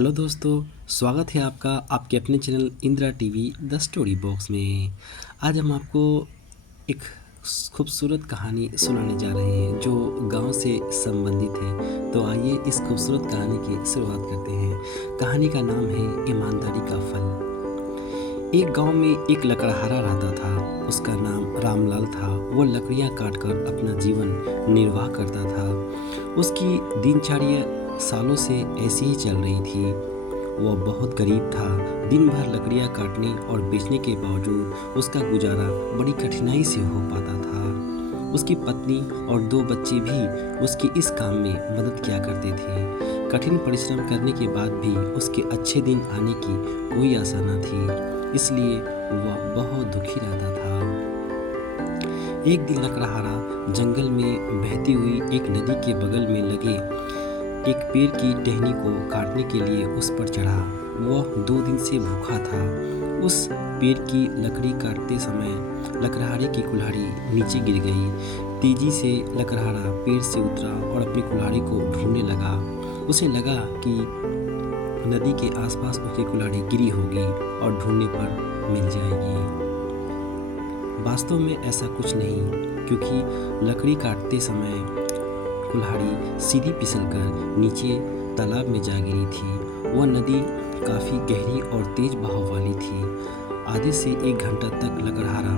Hello दोस्तों, स्वागत है आपका आपके अपने channel Indira TV the story box में। आज हम आपको एक खूबसूरत कहानी सुनाने जा रहे हैं जो गांव से संबंधित है। तो आइए इस खूबसूरत कहानी की शुरुआत करते हैं। कहानी का नाम है ईमानदारी का फल। एक गांव में एक लकड़हारा रहता था। उसका नाम रामलाल था। वो लकड़ियां काटकर अपना जीवन निर्वाह करता था। उसकी दिनचर्या सालों से ऐसी ही चल रही थी। वह बहुत गरीब था। दिन भर लकड़ियां काटने और बेचने के बावजूद उसका गुजारा बड़ी कठिनाई से हो पाता था। उसकी पत्नी और 2 बच्चे भी उसके इस काम में मदद किया करते थे। कठिन परिश्रम करने के बाद भी उसके अच्छे दिन आने की कोई आशा न थी, इसलिए वह बहुत दुखी रहता था। एक दिन लकड़हारा जंगल में बहती हुई एक नदी के बगल में लगे एक पेड़ की टहनी को काटने के लिए उस पर चढ़ा। वह 2 दिन से भूखा था। उस पेड़ की लकड़ी काटते समय लकड़हारे की कुल्हाड़ी नीचे गिर गई। तेजी से लकड़हारा पेड़ से उतरा और अपनी कुल्हाड़ी को ढूंढने लगा। उसे लगा कि नदी के आसपास उसकी कुल्हाड़ी गिरी होगी और ढूंढने पर मिल जाएगी। वास्तव में ऐसा कुछ नहीं, क्योंकि लकड़ी काटते समय कुल्हाड़ी सीधी फिसलकर नीचे तालाब में जा गिरी थी। वह नदी काफ़ी गहरी और तेज बहाव वाली थी। आधे से 1 घंटा तक लकड़हारा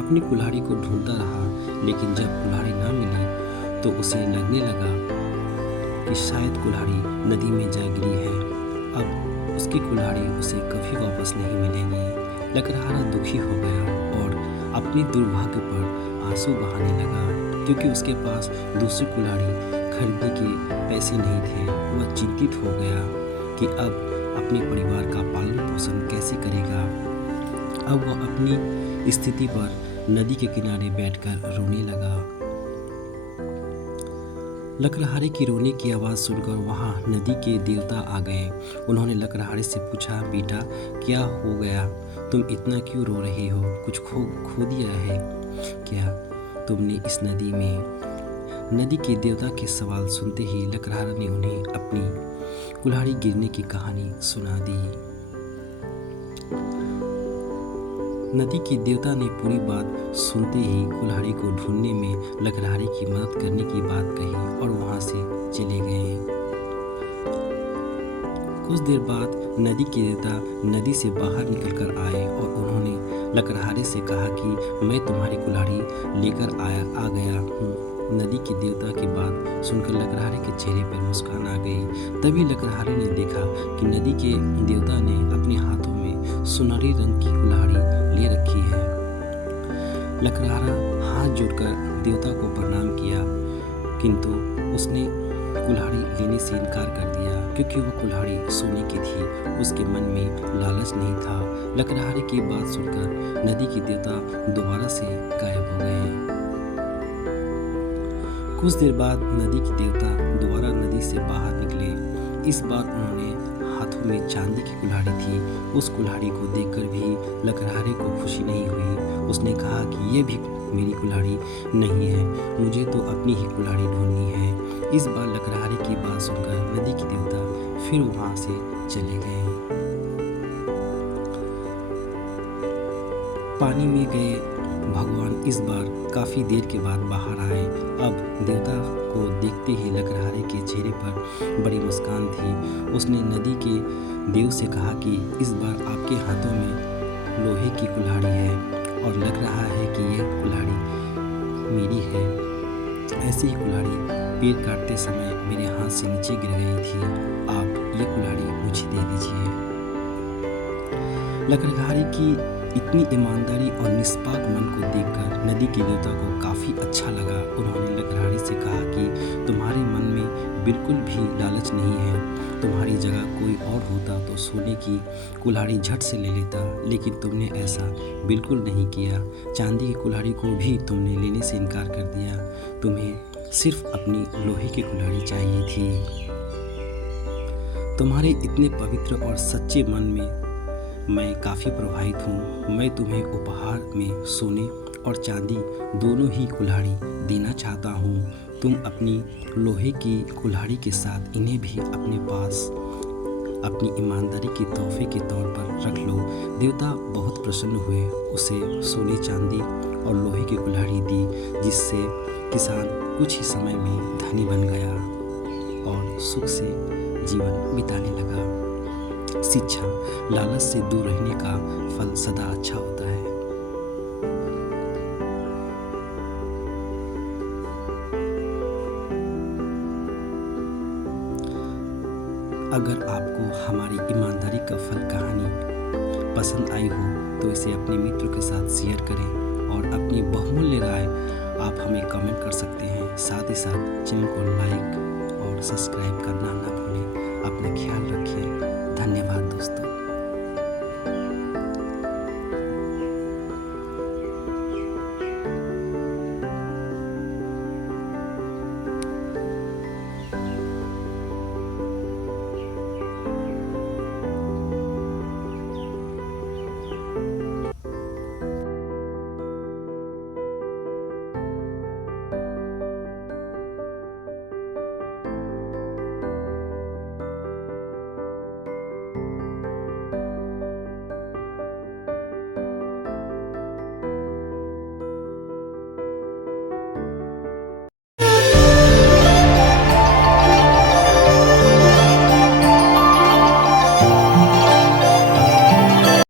अपनी कुल्हाड़ी को ढूंढता रहा, लेकिन जब कुल्हाड़ी ना मिली तो उसे लगने लगा कि शायद कुल्हाड़ी नदी में जा गिरी है। अब उसकी कुल्हाड़ी उसे कभी वापस नहीं मिलेगी। लकड़हारा दुखी हो गया और अपने दुर्भाग्य पर आंसू बहाने लगा, क्योंकि उसके पास दूसरी कुल्हाड़ी खरीदने के पैसे नहीं थे। वह चिंतित हो गया कि अब अपने परिवार का पालन पोषण कैसे करेगा। अब वह अपनी स्थिति पर नदी के किनारे बैठकर रोने लगा। लकड़हारे की रोने की आवाज़ सुनकर वहाँ नदी के देवता आ गए। उन्होंने लकड़हारे से पूछा, बेटा क्या हो गया? तुम इतना क्यों रो रहे हो? कुछ खो दिया है क्या तुमने इस नदी में? नदी के देवता के सवाल सुनते ही लकड़हारा ने उन्हें अपनी कुल्हाड़ी गिरने की कहानी सुना दी। नदी के देवता ने पूरी बात सुनते ही कुल्हाड़ी को ढूंढने में लकड़हारे की मदद करने की बात कही और वहां से चले गए। कुछ देर बाद नदी के देवता नदी से बाहर निकलकर आए और उन्होंने लकड़हारे से कहा कि मैं तुम्हारी कुल्हाड़ी लेकर आ गया हूँ। नदी के देवता की बात सुनकर लकड़हारे के चेहरे पर मुस्कान आ गई। तभी लकड़हारे ने देखा कि नदी के देवता ने अपने हाथों में सुनहरी रंग की कुल्हाड़ी ले रखी है। लकड़हारा हाथ जोड़कर देवता को प्रणाम किया, किंतु उसने कुल्हाड़ी लेने से इनकार कर दिया, क्योंकि वह कुल्हाड़ी सोने की थी। उसके मन में लालच नहीं था। लकड़हारे की बात सुनकर नदी के देवता दोबारा से गायब हो गए। कुछ देर बाद नदी के देवता दोबारा नदी से बाहर निकले। इस बार उन्होंने हाथों में चांदी की कुल्हाड़ी थी। उस कुल्हाड़ी को देखकर भी लकड़हारे को खुशी नहीं हुई। उसने कहा कि यह भी मेरी कुल्हाड़ी नहीं है, मुझे तो अपनी ही कुल्हाड़ी ढूंढनी है। इस बार लकड़हारे की बात सुनकर नदी के देवता फिर वहां से चले गए। पानी में गए भगवान इस बार काफ़ी देर के बाद बाहर आए। अब देवता को देखते ही लकड़हारे के चेहरे पर बड़ी मुस्कान थी। उसने नदी के देव से कहा कि इस बार आपके हाथों में लोहे की कुल्हाड़ी है और लग रहा है कि यह कुल्हाड़ी मेरी है। ऐसी ही कुल्हाड़ी पेड़ काटते समय मेरे हाथ से नीचे गिर गई थी। आप ये कुल्हाड़ी मुझे दे दीजिए। लकड़हारे की इतनी ईमानदारी और निष्पाक मन को देखकर नदी के देवता को काफ़ी अच्छा लगा। उन्होंने लकड़हारे से कहा कि तुम्हारे मन में बिल्कुल भी लालच नहीं है। तुम्हारी जगह कोई और होता तो सोने की कुल्हाड़ी झट से ले लेता, लेकिन तुमने ऐसा बिल्कुल नहीं किया। चांदी की कुल्हाड़ी को भी तुमने लेने से इनकार कर दिया। तुम्हें सिर्फ अपनी लोहे की कुल्हाड़ी चाहिए थी। तुम्हारे इतने पवित्र और सच्चे मन में मैं काफ़ी प्रभावित हूँ। मैं तुम्हें उपहार में सोने और चांदी दोनों ही कुल्हाड़ी देना चाहता हूँ। तुम अपनी लोहे की कुल्हाड़ी के साथ इन्हें भी अपने पास अपनी ईमानदारी की तोहफे के तौर पर रख लो। देवता बहुत प्रसन्न हुए, उसे सोने चांदी और लोहे की कुल्हाड़ी दी, जिससे किसान कुछ ही समय में धनी बन गया और सुख से जीवन बिताने लगा। शिक्षा, लालच से दूर रहने का फल सदा अच्छा होता है। अगर आपको हमारी ईमानदारी का फल कहानी पसंद आई हो तो इसे अपने मित्रों के साथ शेयर करें और अपनी बहुमूल्य राय आप हमें कमेंट कर सकते हैं। साथ ही साथ चैनल को लाइक और सब्सक्राइब करना ना भूलें। अपना ख्याल रखिए। धन्यवाद दोस्तों।